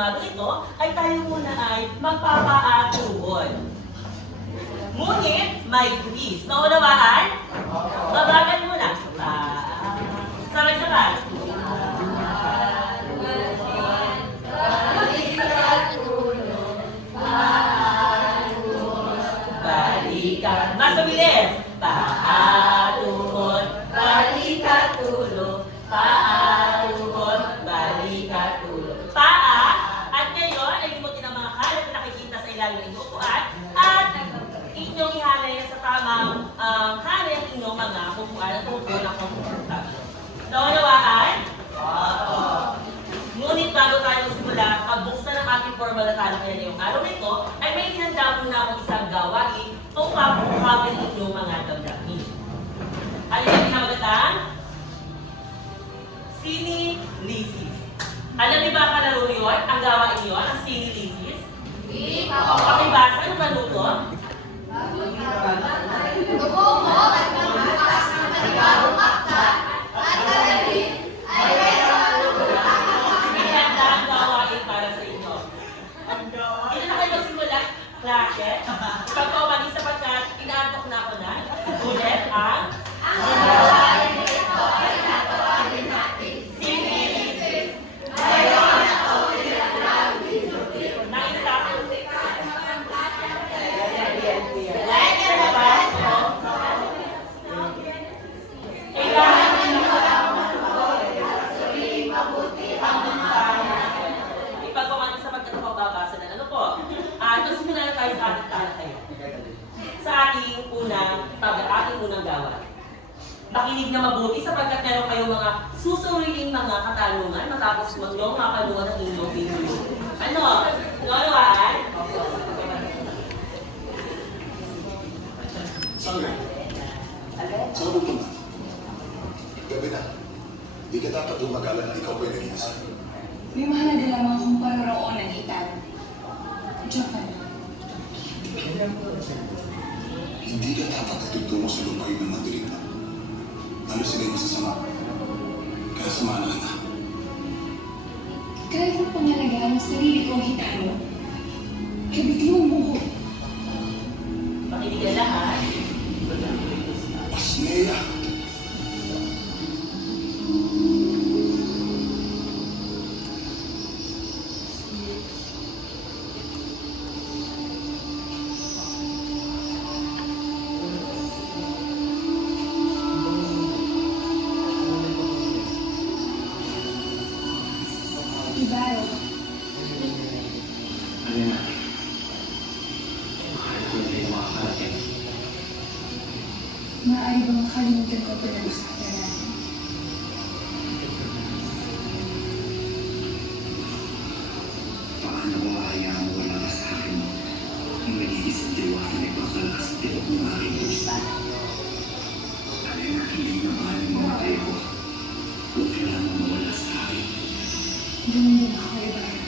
umaga ito, ay tayo muna ay magpapaatuhod. Ngunit may quiz. Naunawaan? Babagan muna. Sabay-sabay. Balikan. Mas mabilis. Paatuhod, balikan tulo. Paatuhod, balikan tulo. Paa. At ngayon ay limutin ang mga kalat na nakikita sa ilalim ng inyong upuan. At inyong ihalay sa tamang halay ang inyong mga upuan at upo na komportable. Naunawaan? Oo. Ngunit bago tayo simula, buksan ang ating formal na talakayan ngayong araw na ito, ay may hinanda muna akong isang gawain kung papukamin inyong mga damdamin. Alin ang pinamagatang? Sinilisis. Alam niyo ba kalaro yun? Ang gawain yun, ang sinilisis? Hindi. Pakibasa, ano ba nuto? Tubo mo at magbukas ng panibagong akta at gagawin ay mayroon Ihanda ang gawain para sa inyo. Hindi na kayo magsimula, klase. Pagpaumalis sapagkat inaantok na ako na. Ulit ang gawain nito ay natawagin natin sinilisis. Mayroon ako ilang minutin. naisa. Like and abas mo. Kailangan Sabihin mabuti ang mensahe. ipagpaumalis sapagkat ako babasa na. Ano po? Simulan na tayo sa ating talakayan. Sa ating unang gawain. Makinig na mabuti sapagkat meron kayong mga susuriing mga katanungan matapos inyong makaluan ng inyong video. Ano? Naunawaan? Sandra, saan ka pupunta? Gabi na. Di ka dapat dumagalan na ikaw pa'y nag-iisa. May mahalaga lamang akong paroroonan, Ethan. Diyan ka na. Hindi ka dapat natutungo sa lupain ng madilim na. Lalo sila yung masasama. Kaya samahan na kita. Kahit ang pangalagaan ng sarili kong hitano, kabitiwan mo ko. Makinig na lahat. Pasneya! Ibaro, Ano na? Mahal ko na rin ang mga karating. maaari ba makalimutan ko pinag-usapan natin? Paano mo hayaan mo wala ka sa akin? Ang nag-iisang diwata na ipagkalas at ito kung aking gusto. Ano na hindi na mahalin mga tayo ko? Huwag kailangan mawala sa akin. Ganun din ako, Ibaro.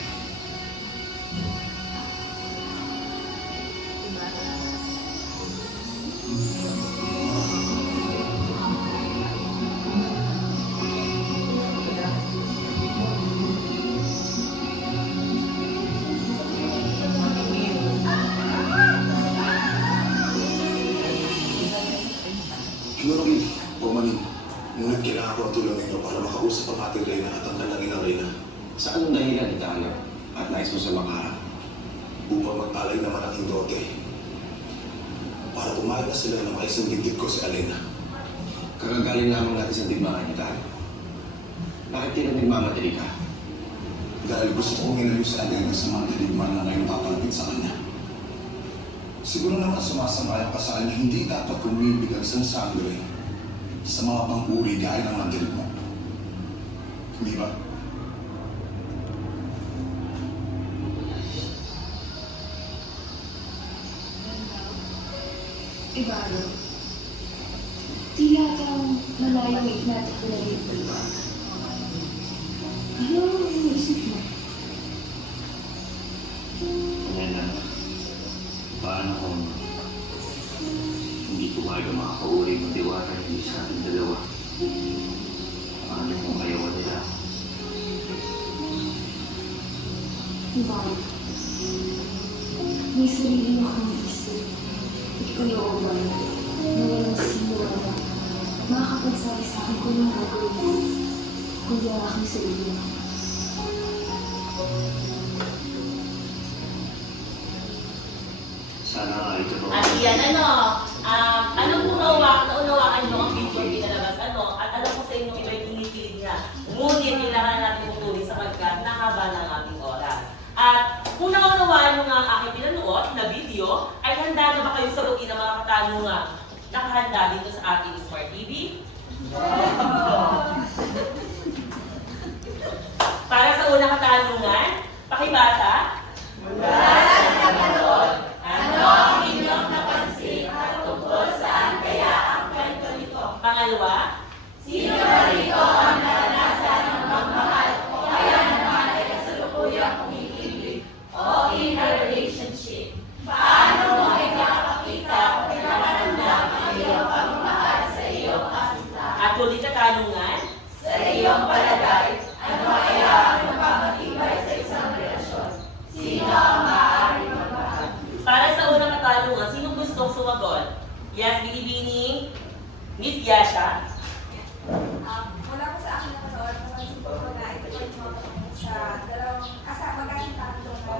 Hinorongin, pumanin. Ngunit kailangan ko ang tulong ninyo para makausap ang ating reyna at ang kanyang inang reyna. Sa anong dahilan itahanap at nais mo sa makaharap? Upang mag-alay naman ang hindote. Para pumayag na sila na maisang dibdib ko si Alena. Kakagaling lamang natin sa digmaan niya tayo. Bakit ka na nagmamadali ka? Dahil gusto kong inayo si Alena sa mga daligman na ngayon papalapit sa kanya. Siguro naman sumasama yung kasal na hindi dapat kumibigan sa sangre sa mga pang-uri gaya ng mandilig mo. Hindi ba? Ibaro, tila kang malayong ignatik na rin. Ano ang iniisip mo? Elena, paano kung hindi pumayag ang mga kauri ng diwata hindi sa ating dalawa? Paano kung ayawan nila? Bob, may sarili na kang isip. At kalooban na walang sinuwala. Makakapagsabi sa akin kung anong gagawin ko. Kundi ang aking sarili na. Sana nga ito no. At yan, anong naunawaan nyo ang video pinalabas, at alam ko sa inyo iba'y kinikilig niya. Ngunit kailangan natin putulin sapagkat nakaba ng ating oras. At kung naunawaan nyo nga ang aking pinanood na video, ay handa na ba kayo sagutin ang mga katanungan nakahanda dito sa ating Smart TV? Para sa unang katanungan, pakibasa. Pangalawa, Sino ba rito ang naranasan ng magmahal o kaya naman ay kasalukuyang umiibig o in a relationship? Paano mo ipapakita o pinaparamdam ang iyong pagmamahal sa iyong kasintahan? at ulit katanungan, Sa iyong palagay, ano kaya ang nagpapatibay sa isang relasyon? Sino ang maaaring magmahal? para sa unang katanungan, sino gustong sumagot? Yes, binibining, Miss Yasha. Wala ko sa akin nakataon, napansin ko na ito po yung mga tanong sa dalawang magkasintahan ko na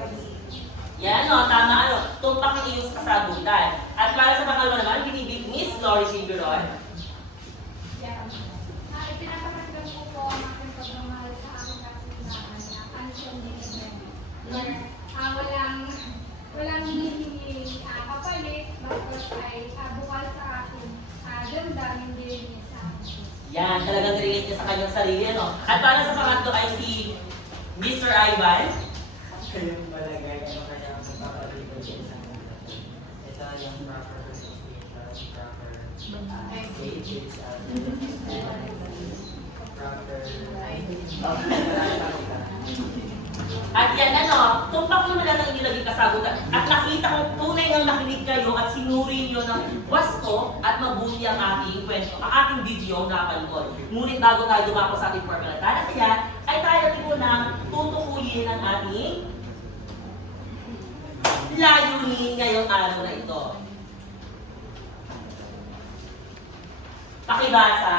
Yan, tama, tumpak ang iyong kasagutan. At para sa pangalawa naman, binibig Miss Lori Gilberon. Ipinaparamdam ko po ang aking pagmamahal sa aking kasintahan na unconditional. Walang hinihingi kapalit, bagos ay bukal sa akin. Damdamin din niya sa akin. Yan, talagang relate niya sa kanyang sarili, At para sa pangatlo ay si Mr. Ivan. Kayong balagay ano kaya ang papalibay sa isang relasyon. Ito yung proper communication, proper stages, At yan, tumpak naman lang ang inilagay kasagutan. At nakita kong tunay ng nakinig kayo at sinuri nyo ng wasto at mabuti ang ating kwento, ang ating video na napanood. Ngunit bago tayo dumako sa ating formula kaya ay tayo munang tutukuyin ang ating layunin ngayong araw na ito. Pakibasa.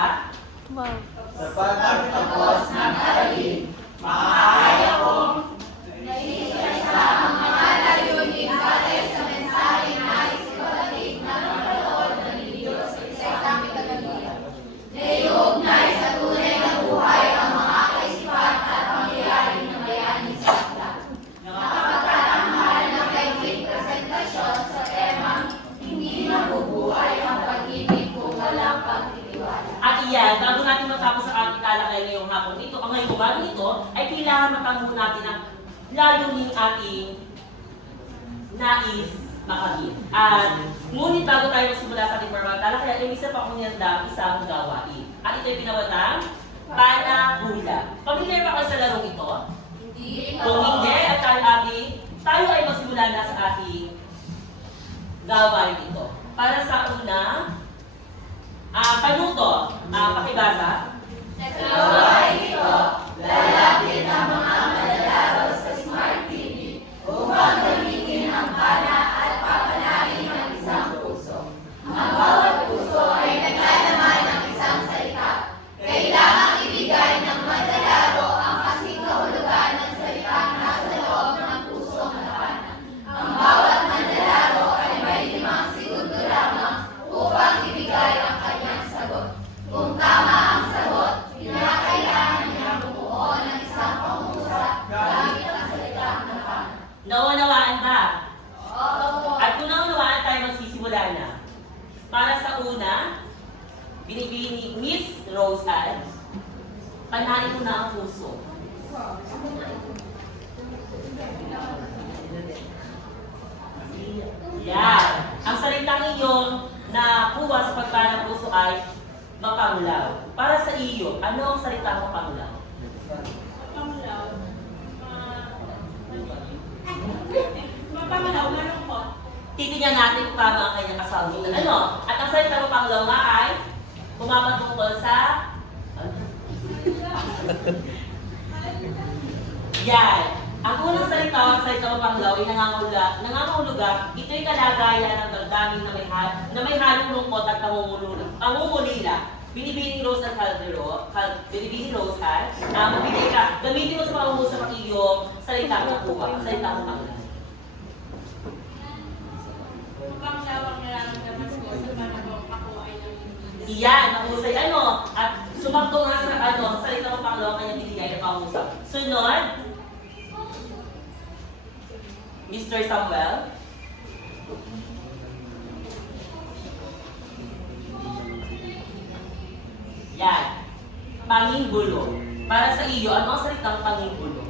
sa pagtapos ng aralin, Makakaya kong naiisa ang mga layunin batay sa mensahe na isipalatid ng manood ng video sa isang katalian. Naiugnay sa tunay na buhay ang mga kaisipan at pangyayari na bayani sa akla. Nakapagtatanghal ng kaibig presentasyon sa temang hindi nabubuhay ang pag-ibig kung walang pagtitiwala. At iyan, bago natin matapos ang ating talakay ngayong hapon ito, o ngayong umaga ito, ay kailangan matanong natin ang layunin ating nais makamit. At ngunit bago tayo magsimula sa ating formal talakay, ay isa pa akong niyanda isang gawain. At ito'y pinawatang panahula. Pamilyar ba kayo sa larong ito? Hindi Kung hindi, at tayo ay magsimula na sa ating gawain ito. Para sa una, panuto, pakibasa. Sa gawain ito, lalapit ang mga manlalaro sa Smart TV upang gamitin ang pana at papanahin ang isang puso. Ang bawat puso ay naglalaman ng isang salita. Kailangang ibigay ng manlalaro ang kasing kahulugan ng salitang nasa loob ng pusong napana. Ang bawat manlalaro ay may 5 segundo lamang upang ibigay ang kanyang sagot. Kung tama ang sagot, kinakailangan niya bumuo ng isang pangusap gamit ang salitang napana. Naunawaan ba? Oo. At kung naunawaan tayo magsisimula na. Para sa una, binibili ni Miss Rose Ann, panahin mo na ang puso. Yan. Ang salitang iyong nakuha sa pagpana ng puso ay mapangulaw. Para sa iyo, ano ang salitang mapangulaw? Mapamalaw, malungkot. Titingnan natin kung tama ang kanyang kasagutan. At ang salitang mapangulaw nga ay pumapatungkol sa yan. Ang unang salita mo Panglaw ay nangangahulugan, ito'y kalagayan ng damdamin na may halong lungkot at pangungulila. Binibining Rose at binibining Rose at mabigay ka. Gamitin mo sa pangungusap ang iyong salita mo Panglaw. Panglaw ang nararamdaman ko sa panahon ako ay nangyayari. Iyan, mahusay at sumakto nga sa salita mo Panglaw ang kanyang binigay na pangungusap. Sunod, Mr. Samuel. Yan. Panginggulo. Para sa iyo, ano ang salitang panginggulo?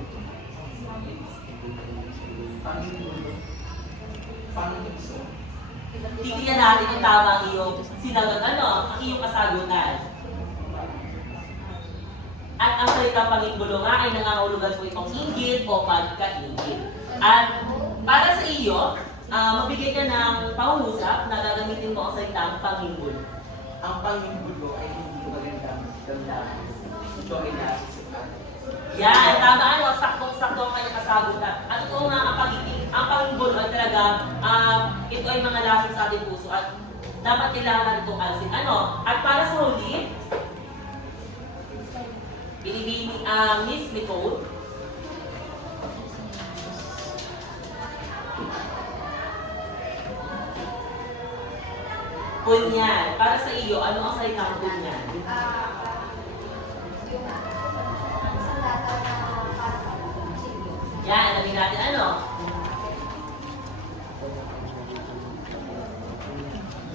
Tingnan natin kung tama ang iyong sinagot, ang iyong kasagutan. At ang salitang panginggulo nga ay nangangahulugan po itong inggit o pagkainggit. At para sa iyo, magbigay ka ng pangungusap na gagamitin mo ang salitang panginggulo. Ang panginggulo ay hindi magandang damdamin. Ito ay nasisipan. Yan, tama saktong-sakto ang kanyang kasagutan. At ito nga ang panginggulo ay talaga, ito ay mga lasong sa ating puso at dapat kailangan natin itong alisin. At para sa huli, binibini Miss Nicole. Punyan. Para sa iyo, ano ang salitang punyan? Yung sandata na parang siglo. Yan, alamin natin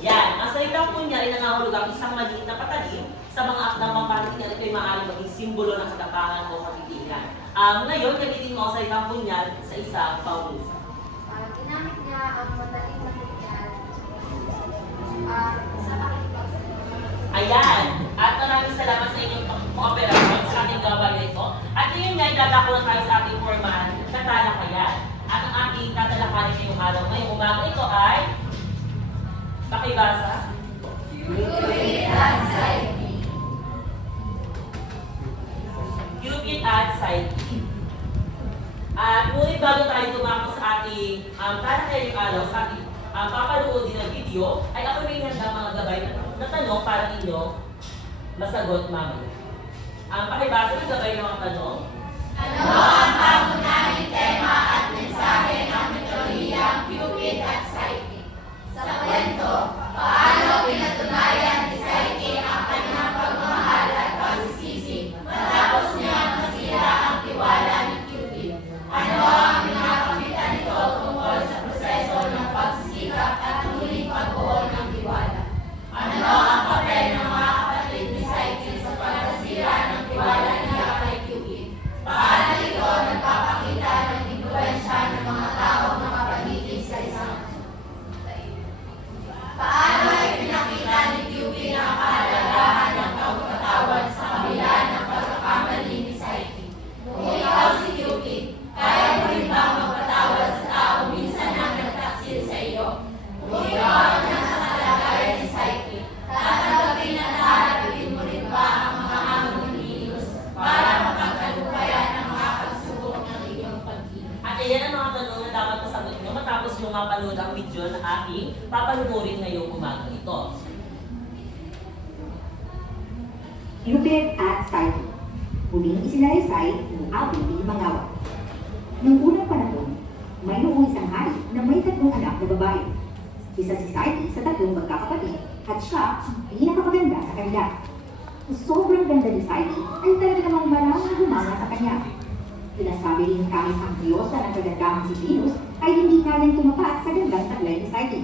Yan, ang salitang punyan ay nangahulugang isang maliit na patalim sa mga akdang pampanitikan at ay maaaring maging simbolo ng katapangan o kapitigan. Ngayon, gamitin mo ang salitang punyan sa isang pangungusap. Ginamit niya ang madaling na punyan sa pakikipagsabi. Ayan, at maraming salamat sa inyong kooperasyon sa ating gawain na ito. At ngayon nga, dadako na tayo sa ating formal na talakayan. At ang ating tatalakayan ngayong araw ngayong umaga ito ay pakibasa. Cupid at Psyche. Cupid at Psyche. At ngunit bago tayo tumako sa ating talakayan ngayong araw, sa ating papanoodin ng video, ay ako rin handa mga gabay na tanong para ninyo masagot mamaya. Pakibasa ng gabay ng mga tanong. Ano ang pangunahing tema at mensahe ng mitologiyang Cupid at Psyche? Sa kwento, paano pinatunayan ni Psyche ang kanyang pagmamahal at pagsisisi matapos niya masira ang tiwala ni Cupid? Ano ang pinapakita nito tungkol sa proseso ng pagsisikap at muling pagbuo ng tiwala? Ano ang papel ng mga kapatid ni Psyche sa pagkasira ng tiwala niya kay Cupid? Paano ito nagpapakita ng impluwensya ng mga taong nakapaligid sa isang paano ay pinakita ni Cupid ang kahalagahan ng pagpapatawad sa kabila ng pagkakamali ni Psyche? Kung ikaw si Cupid, kaya mo rin bang magpatawad sa taong minsan ang nagtaksil sa iyo? Kung ikaw ang nasa kalagayan ni Psyche, tatanggapin at haharapin mo rin ba ang mga hamon ni Venus para mapagtagumpayan ang mga pagsubok ng iyong pag-ibig? At ayan ang mga tanong na dapat masagot nyo matapos nyo mapanood ang video na aking papanuorin ngayong umaga ito. Cupid at Psyche. Huling isinalaysay ng ating mangawa. Noong unang panahon, mayroong isang hari na may 3 anak na babae. Isa si Psyche sa 3 magkakapatid at siya ang pinakamaganda sa kanila. Sobrang ganda ni Psyche ay talaga namang maraming humanga sa kanya. Sinasabi rin kahit ang diyosa ng kagandahan si Venus ay hindi kayang tumapat sa gandang taglay ni Psyche.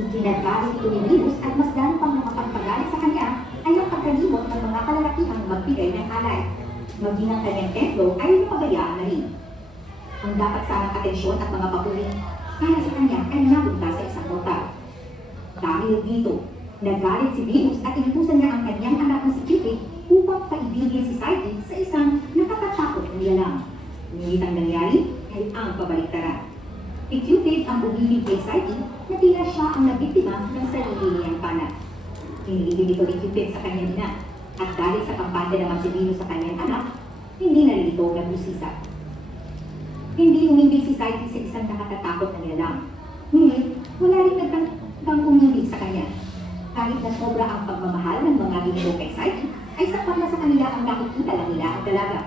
Ikinagalit ito ni Venus at mas dahil pang nakapagpagalit sa kanya ay ang pagkalimot ng mga kalalakihang magbigay ng alay. Maging ang kanyang templo ay napabayaan na rin. Ang dapat sanang atensyon at mga papuling para sa kanya ay napunta sa isang portal. Dahil dito, nagalit si Venus at inutusan niya ang kanyang anak na si Cupid upang paibigin si Psyche sa isang nakakatakot na nilalang. Ngunit ang nangyari ay ang pabaliktaran. Si Cupid ang umibig kay Psyche na tila siya ang nabiktima ng sarili niyang panat. Iniibig ito ni Cupid sa kanyang ina at dahil sa kampante naman si Venus sa kanyang anak, hindi na rin ito nag-usisa. Hindi umibig si Saiki sa isang nakatatakot na nilalang. Ngunit, wala rin nagtangkang umibig sa kanya. Kahit na sobra ang pagmamahal ng mga ginoo kay Saiki, ay sapat na sa kanila ang nakikita lang nila ang dalaga.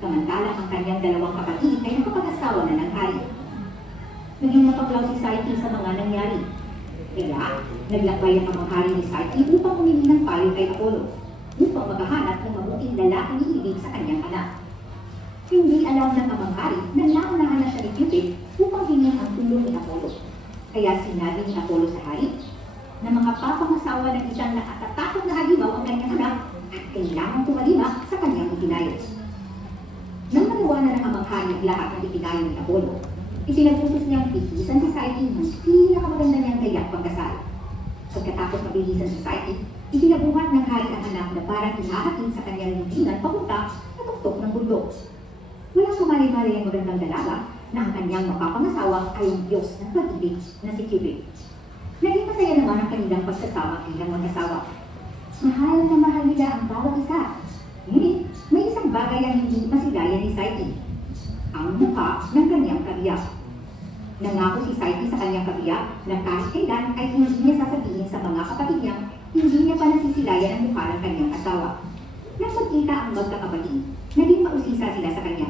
Samantalang ang kanyang dalawang kapatid ay nakapag-asawa na ng hari. Naging mapaglaw si Saiki sa mga nangyari. Kaya, naglakbay ang amang hari ni Saiki upang humingi ng payo kay Apollo, upang makahanap ng mabuting lalaking iibig sa kanyang anak. Hindi alam ng amang hari na naunahan na siya ni Cupid upang hingin ang tulong ni Apollo. Kaya sinabi ni Apollo sa hari na mga papangasawa ng isang nakatatakot na halimaw ang kanyang anak at kailangang tumalima sa kanyang itinayos. Nang maniwala ng amang hari ang lahat ng itinayo ni Apollo, isinagpusos niyang bihisan si Saiki ng pinakamaganda niyang gayak pagkasal. Pagkatapos mabilisan si Saiki, itinabuhat ng hari ang anak na parang hinahatid sa kanyang libingan papunta sa tuktok ng bundok. Walang kamali-mali ang magandang dalaga na ang kanyang mapapangasawa ay ang Diyos ng pag-ibig na si Cupid. Naging masaya naman ang kanilang pagsasama bilang mag-asawa. Mahal na mahal nila ang bawat isa. Ngunit, may isang bagay ang hindi masilayan ni Saiki. Ang mukha ng kanyang kabiyak. Nangako si Saiki sa kanyang kabiyak na kahit kailan ay hindi niya sasabihin sa mga kapatid niya, hindi niya pa nasisilayan ang mukha ng kanyang asawa. Nang magkita ang magkakapatid, naging mausisa sila sa kanya.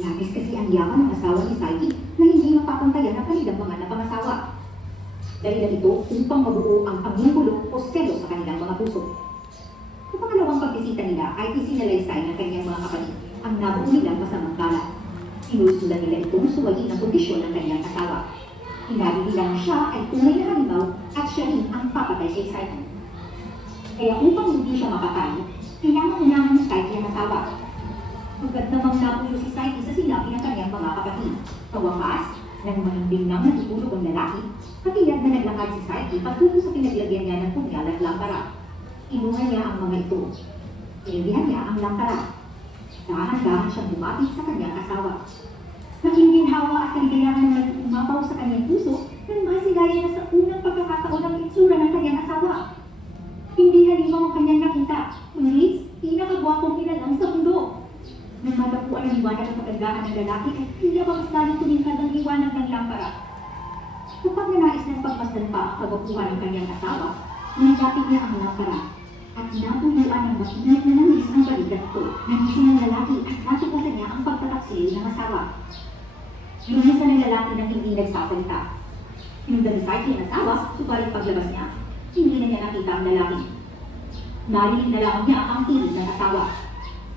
Labis kasi ang yaman ng asawa ni Saiki na hindi mapapantayan ang kanilang mga napangasawa. Dahil ito upang mabuo ang pagmumulong o selo sa kanilang mga puso. Sa pangalawang pagbisita nila ay isinalaysay ng kanyang mga kapatid ang nabuo nilang masamang balak. Sinusundan nila itong suwayin ang kondisyon ng kanyang asawa. Sinabi nilang siya ay tunay na halimaw at siya rin ang papatay kay Saiki. Kaya upang hindi siya mapatay, kailangan unahan ni Saiki ang asawa. Agad namang napuyo si Saiki sa sinabi ng kanyang mga kapatid. Sa wakas, nang mahimbing nang natutulog ang lalaki, katiyad na naglakad si Saiki patungo sa pinaglagyan niya ng punyal at lampara. Inuha niya ang mga ito. Inilihan niya ang lampara. Dahan-dahan siyang lumapit sa kanyang asawa. Naging ginhawa at kaligayahan na nag-umapaw sa kanyang puso nang masilayan na sa unang pagkakataon ng itsura ng kanyang asawa. Hindi halimaw ang kanyang nakita, ngunit pinakagwapong nilalang sa mundo. Nang matapuan ang liwanag ng kagandahan ng lalaki ay tila ba mas lalong tumingkad ang liwanag ng lampara. Kapag nanais ng pagmasdan pa ang kagwapuhan ng kanyang asawa, nangagapit niya ang lampara at natuyuan ng makinag na nangis ang balikat ito. Nangising ang lalaki at natuklasan niya ang pagtataksil ng asawa. Lumisan ng lalaki ng hindi nagsasalita. Sinundan ni Saiki ang asawa, subalit paglabas niya, hindi na niya nakita ang lalaki. Narinig na lang niya ang tinig ng asawa.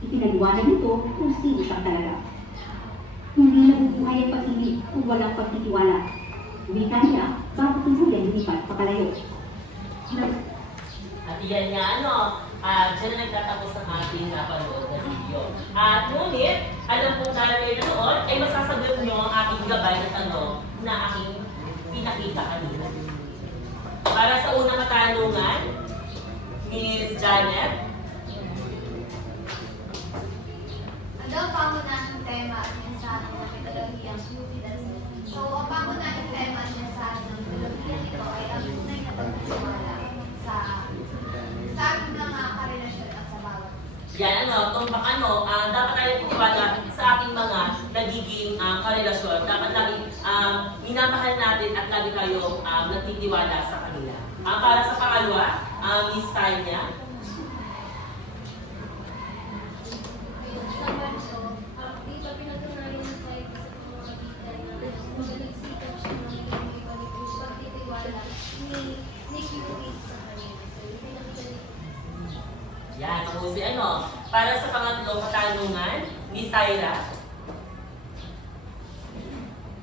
Ipinaliwanag nito kung sino siyang talaga. Hindi nabubuhay ang pag-ibig kung walang pagtitiwala. Wika niya bago tuluyan lumipat papalayo. At yan nga, dyan na nagtatapos ang ating napanood na video. At ngunit, alam kong dahil kayo nanood, ay masasagot nyo ang aking gabay na tanong na aking pinakita kanina. Para sa unang katanungan, Miss Janet, Ano ang pangunahing tema at mensahe ng mitolohiyang Cupid? So, ang pangunahing tema at mensahe ng mitolohiya nito ay ang tunay na pagtitiwala sa ating mga karelasyon at sa bawat. yan kung dapat tayo titiwala sa ating mga nagiging karelasyon. Dapat lagi minamahal natin at lagi tayong nagtitiwala sa kanila. Para sa pangalawa, Miss Tanya, Sa banso, dito pinatunayan ng Saiki sa pamamagitan na magaling sikap siya ng may pagtitiwala ni Cupid sa kanya. So, pinakita yan, ako si para sa pangatlong katanungan, Miss Tyra,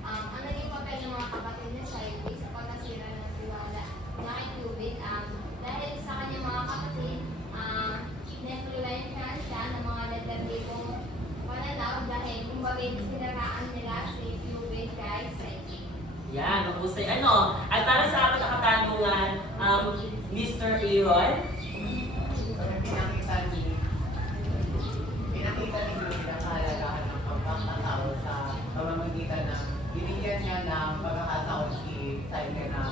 Ang naging papel ng mga kapatid ni Saiki sa pagkasira ng tiwala na kay Cupid dahil sa kanyang mga kapatid, nag-influensya siya ng mga negatibong pananaw dahil kumbaga sinaraan nila si Cupid kay Saiki. yan, ako si at para sa akin na katanungan, Mr. Aaron, Pinakita ni Cupid ang kahalagahan ng pagkakataon sa pamamagitan ng binigyan niya ng pagkakataon si Saiki na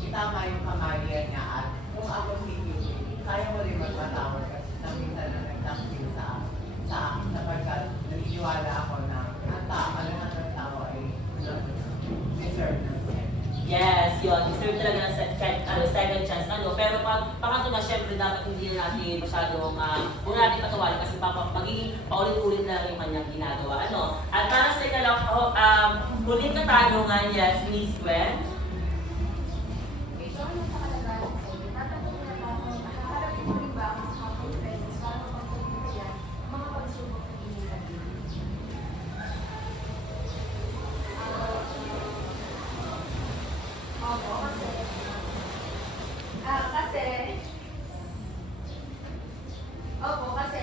itama yung kamalian niya at kung ako si Cupid, kaya mo rin magpatawad kasi minsan na nagtaksil sa akin sapagkat naniniwala ako na lahat ng tao ay deserve ng second. Yes, yun. Deserve talaga ng second chance. Pero pag pangatlo na, syempre dapat hindi na natin masyadong huwag natin patawarin kasi magiging paulit-ulit na lang yung kanyang ginagawa. At para sa huling katanungan, yes, Miss Gwen. Ito ano sa kalagayan sa iyo? Tatanungin na tayo, nakaharapin mo rin ba ang mga couple para mapagpapagayan ang mga pagsubok na inilalagay? Opo, kasi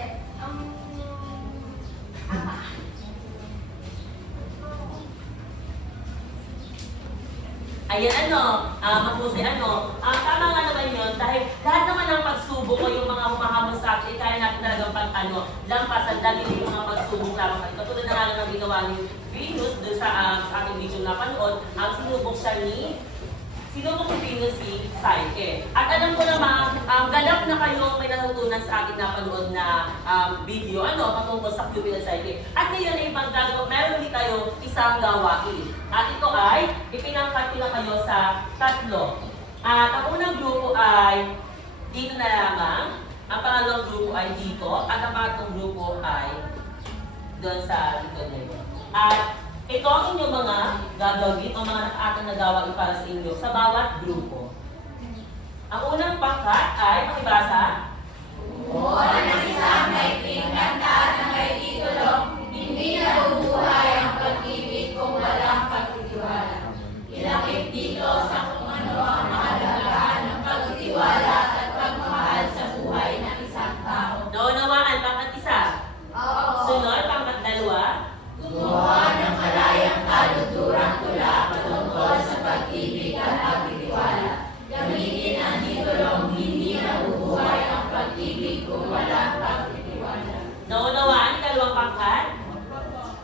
Ayan, mahusay, tama nga naman yun, dahil lahat naman ng pagsubok o yung mga humahamon sa atin, kaya natin talagang lampasan, dahil yung mga pagsubok lamang sa ito. Tulad na nga ng ginawa ni Venus doon sa ating video na panood, sinubok ni Venus si Psyche. At alam ko naman, ganap na kayong may natutunan sa ating napanood na video, patungkol sa Cupid at Psyche. At ngayon ay meron din tayo isang gawain. At ito ay, ipinangkat ko na kayo sa 3. At ang unang grupo ay dito na lamang, ang pangalawang grupo ay dito, at ang pangatlong grupo ay doon sa likod na ito. At ito ang inyong mga gagawin o mga nakaatang na gawain para sa inyo sa bawat grupo. Ang unang pangkat ay makibasa. Buwan ng isang maikling kanta na may titulo, hindi nabubuhay ang pag-ibig kung walang pagtitiwala. Ilakip dito sa kung ano ang mahalagaan ng pagtitiwala at pagmamahal sa buhay ng isang tao. Naunawaan, pangkat 1. Oo. Sunod, pangkat 2. Gumawa ng malayang taludurang tula patungkol sa pag-ibig at pagtitiwala. Gamitin ang titulong hindi nabubuhay ang pag-ibig kung walang pagtitiwala. Naunawaan, ikalawang pangkat.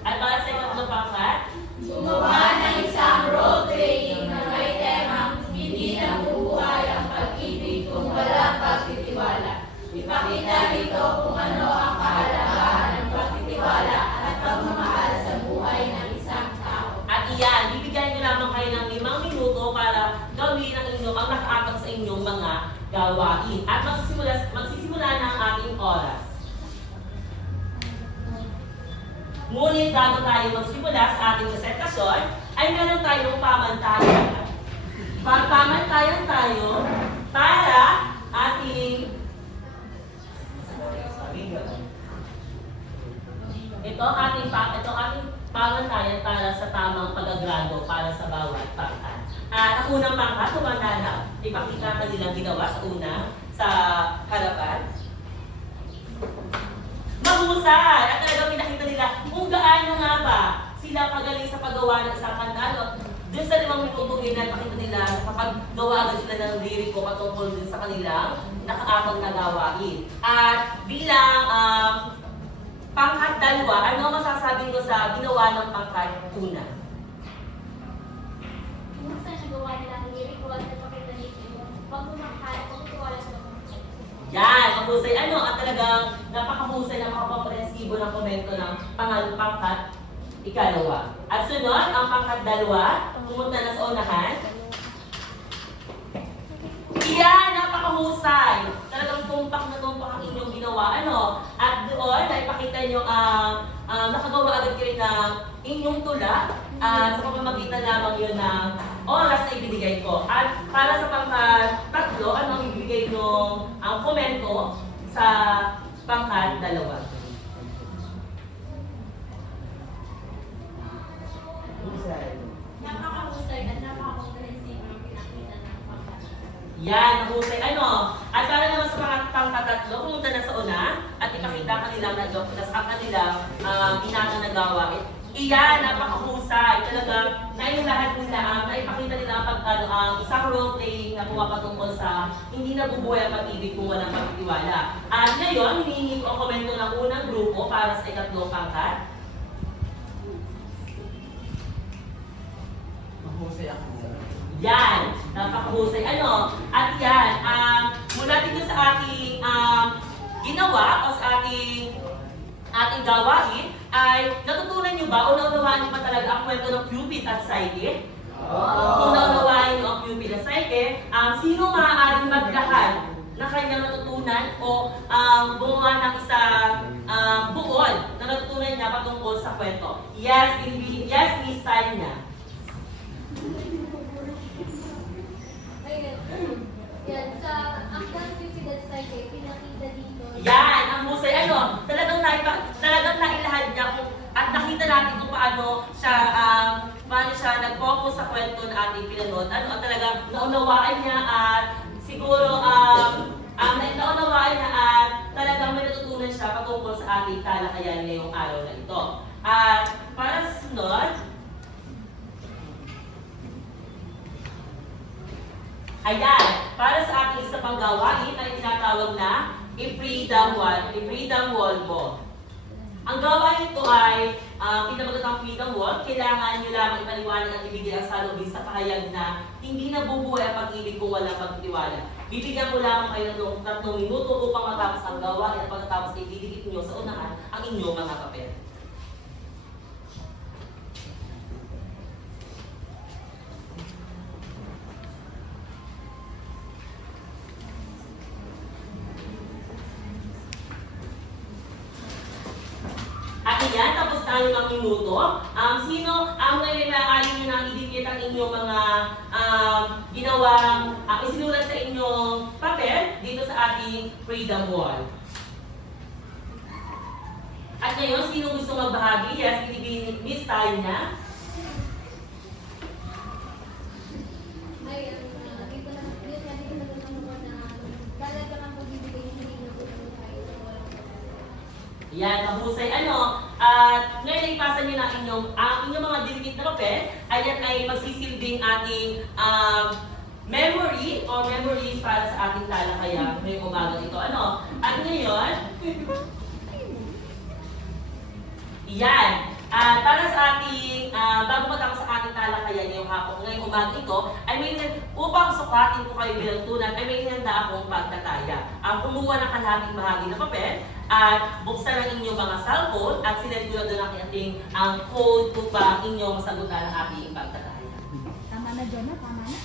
At para sa ikatlong pangkat, Gumawa ng isang role-playing na may temang hindi nabubuhay ang pag-ibig kung walang pagtitiwala. Ipakita rito kung ano ang kahalagahan ng pagtitiwala at pagmamahal sa buhay ng isang tao. at iyan, bibigyan ko lamang kayo ng 5 minuto para gawin ang nakaatang sa inyong mga gawain. At magsisimula na ang ating oras. Ngunit bago tayo magsimula sa ating presentasyon, ay meron tayong pamantayan. Pamantayan tayo para ating ito ating pamantayan para sa tamang pag-agrado para sa bawat pangkat. At ang unang pangkat, tumanda ipakita ka nilang ginawa sa sa harapan. Mahusay! At talagang pinakita nila kung gaano nga ba sila kagaling sa paggawa ng isang kanta. Doon sa 5 minuto na pakita nila kapag gawa agad sila ng liriko patungkol din sa kanilang nakaakang na gawain. At bilang pangkat 2, ano masasabi ko sa ginawa ng pangkat 1? Kung saan siya gawa nila ang lyric at nagpakita nito, pag kumakain, pagkukuwala sa mga Yan, mahusay at talagang napakahusay na makakomprehensibo ng komento ng pangkat 2. At sunod, ang pangkat 2, pumunta na sa unahan. Yan, napakahusay. Talagang tumpak na tumpak ang inyong ginawa. At doon, naipakita nyo nakagawa agad kayo ng inyong tula sa pamamagitan lamang yun ng oras na ibinigay ko. At para sa pangkat 3, anong ibigay nyo ang komento sa pangkat 2? napakahusay at napaka-comprehensive ang pinakita ng pangkat. Yan, mahusay. At para naman sa pangkat 3, pumunta na sa una at ipakita kanilang na-joke ang kanilang inangang na gawain. Iyan, napakahusay. Talagang lahat nila, naipakita nila ang isang role-playing na pumapatungkol sa hindi nabubuhay ang pag-ibig kung walang pagtitiwala. At ngayon, hinihingi ko ang komento ng unang grupo para sa ikatlong pangkat. Mahusay ako dyan. Yan, napakahusay. At yan, mula dito sa ating ginawa o sa ating gawain, ay natutunan nyo ba o naunawaan nyo ba talaga ang kwento ng Cupid at Psyche? Kung naunawaan nyo ang Cupid at Psyche, sino maaaring maglahad na kanyang natutunan o gumawa ng isang buod na natutunan niya patungkol sa kwento? Yes, Miss Tanya. Ayun. Yan, sa Akdang Cupid at Psyche, pinakita dito. Yan, ang husay. Talagang nailahad niya at nakita natin kung paano siya nag-focus sa kwento na ating pinanood. Talagang naunawaan niya at siguro naunawaan niya at talagang may natutunan siya patungkol sa ating talakayan ngayong araw na ito. At para sa sunod, ayan, para sa ating isa pang gawain ay tinatawag na i-freedom wall mo. Ang gawain ito ay pinabagat ang freedom wall, kailangan nyo lamang ipaliwanag at ibigay ang salubin sa pahayag na hindi nabubuhay ang pag-ibig kung walang pagtitiwala. Bibigyan ko lamang kayo ng 3 minuto upang matapos ang gawain at pagkatapos ay didikit nyo sa unahan ang inyong mga papel. At yan, tapos tayo ng minuto. Sino ang nailalaanin nyo nang idikit ang inyong mga ginawang, isinulat sa inyong papel dito sa ating freedom wall? At ngayon, sino gusto magbahagi? Yes, ibigay Miss Tanya. Ay, dito na naman na talaga ang pagbibigay hindi na po tayo sa walang Yan, mahusay. At ngayon ay ipasa nyo na inyong mga dinikit na papel. Ayan ay magsisilbing ating memory or memories para sa ating talakayan ngayong umaga ito. At ngayon, yan. Para sa ating, bago matapos sa ating talakayan ngayong umaga ito, upang sukatin ko kayo bilang tunad, ay may hinanda akong pagtataya. Kumuha ng kalahating bahagi ng papel, at buksan ang inyong mga cellphone, at sinend ko na doon ang ating code upang inyong masagutan ang ating pagtataya. Tama na, Jonah. Tama na.